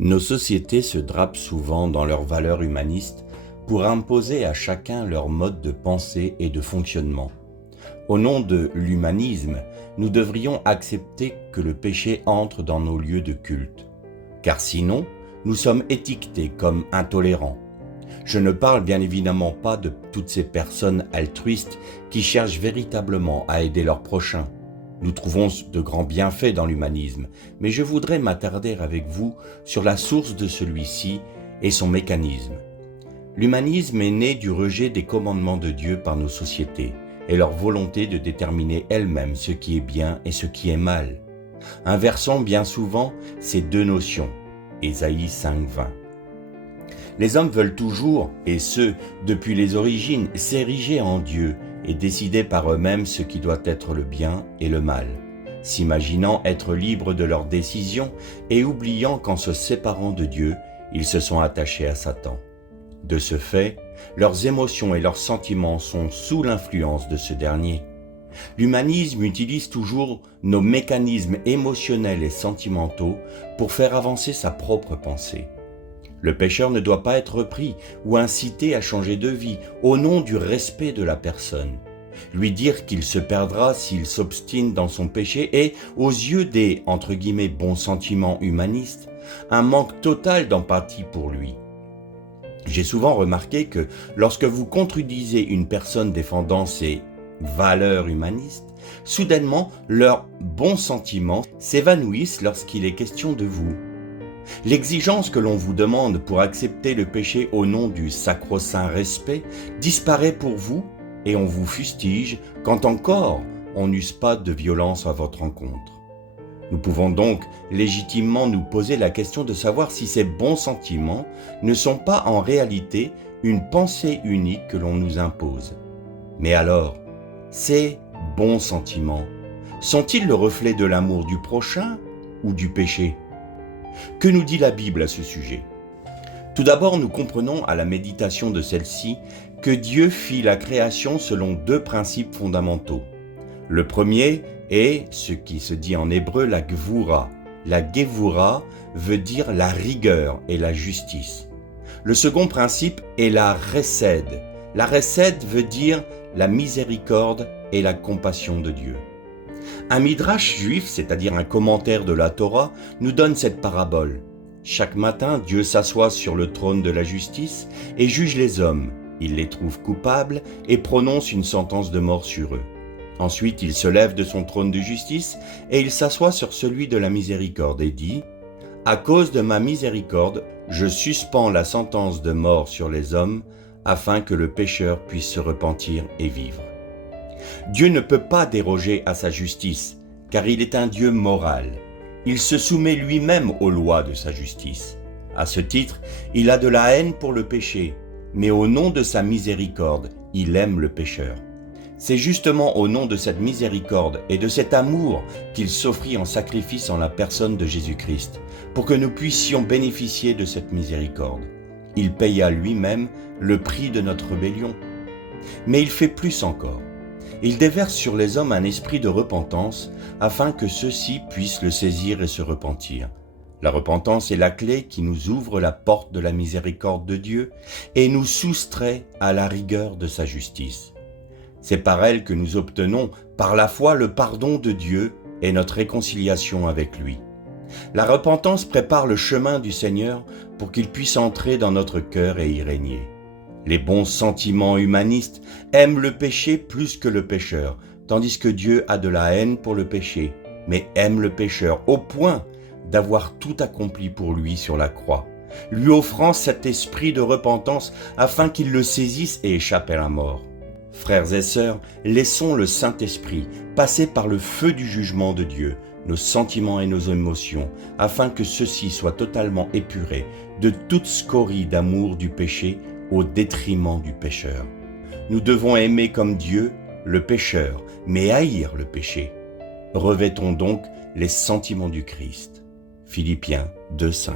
Nos sociétés se drapent souvent dans leurs valeurs humanistes pour imposer à chacun leur mode de pensée et de fonctionnement. Au nom de l'humanisme, nous devrions accepter que le péché entre dans nos lieux de culte, car sinon, nous sommes étiquetés comme intolérants. Je ne parle bien évidemment pas de toutes ces personnes altruistes qui cherchent véritablement à aider leurs prochains. Nous trouvons de grands bienfaits dans l'humanisme, mais je voudrais m'attarder avec vous sur la source de celui-ci et son mécanisme. L'humanisme est né du rejet des commandements de Dieu par nos sociétés et leur volonté de déterminer elles-mêmes ce qui est bien et ce qui est mal. Inversant bien souvent ces deux notions. Ésaïe 5:20. Les hommes veulent toujours, et ce, depuis les origines, s'ériger en Dieu et décider par eux-mêmes ce qui doit être le bien et le mal, s'imaginant être libres de leurs décisions et oubliant qu'en se séparant de Dieu, ils se sont attachés à Satan. De ce fait, leurs émotions et leurs sentiments sont sous l'influence de ce dernier. L'humanisme utilise toujours nos mécanismes émotionnels et sentimentaux pour faire avancer sa propre pensée. Le pécheur ne doit pas être pris ou incité à changer de vie au nom du respect de la personne. Lui dire qu'il se perdra s'il s'obstine dans son péché est, aux yeux des « bons sentiments humanistes », un manque total d'empathie pour lui. J'ai souvent remarqué que lorsque vous contredisez une personne défendant ses valeurs humanistes, soudainement leurs bons sentiments s'évanouissent lorsqu'il est question de vous. L'exigence que l'on vous demande pour accepter le péché au nom du sacro-saint respect disparaît pour vous et on vous fustige quand encore on n'use pas de violence à votre encontre. Nous pouvons donc légitimement nous poser la question de savoir si ces bons sentiments ne sont pas en réalité une pensée unique que l'on nous impose. Mais alors, ces bons sentiments sont-ils le reflet de l'amour du prochain ou du péché ? Que nous dit la Bible à ce sujet ? Tout d'abord, nous comprenons à la méditation de celle-ci que Dieu fit la création selon deux principes fondamentaux. Le premier est ce qui se dit en hébreu la gvoura. La gvoura veut dire la rigueur et la justice. Le second principe est la hesed. La hesed veut dire la miséricorde et la compassion de Dieu. Un midrash juif, c'est-à-dire un commentaire de la Torah, nous donne cette parabole. Chaque matin, Dieu s'assoit sur le trône de la justice et juge les hommes. Il les trouve coupables et prononce une sentence de mort sur eux. Ensuite, il se lève de son trône de justice et il s'assoit sur celui de la miséricorde et dit « À cause de ma miséricorde, je suspends la sentence de mort sur les hommes afin que le pécheur puisse se repentir et vivre. » Dieu ne peut pas déroger à sa justice, car il est un Dieu moral. Il se soumet lui-même aux lois de sa justice. À ce titre, il a de la haine pour le péché, mais au nom de sa miséricorde, il aime le pécheur. C'est justement au nom de cette miséricorde et de cet amour qu'il s'offrit en sacrifice en la personne de Jésus-Christ, pour que nous puissions bénéficier de cette miséricorde. Il paya lui-même le prix de notre rébellion. Mais il fait plus encore. Il déverse sur les hommes un esprit de repentance afin que ceux-ci puissent le saisir et se repentir. La repentance est la clé qui nous ouvre la porte de la miséricorde de Dieu et nous soustrait à la rigueur de sa justice. C'est par elle que nous obtenons par la foi le pardon de Dieu et notre réconciliation avec lui. La repentance prépare le chemin du Seigneur pour qu'il puisse entrer dans notre cœur et y régner. Les bons sentiments humanistes aiment le péché plus que le pécheur, tandis que Dieu a de la haine pour le péché, mais aime le pécheur au point d'avoir tout accompli pour lui sur la croix, lui offrant cet esprit de repentance afin qu'il le saisisse et échappe à la mort. Frères et sœurs, laissons le Saint-Esprit passer par le feu du jugement de Dieu, nos sentiments et nos émotions, afin que ceux-ci soient totalement épurés de toute scorie d'amour du péché au détriment du pécheur. Nous devons aimer comme Dieu le pécheur, mais haïr le péché. Revêtons donc les sentiments du Christ. Philippiens 2:5.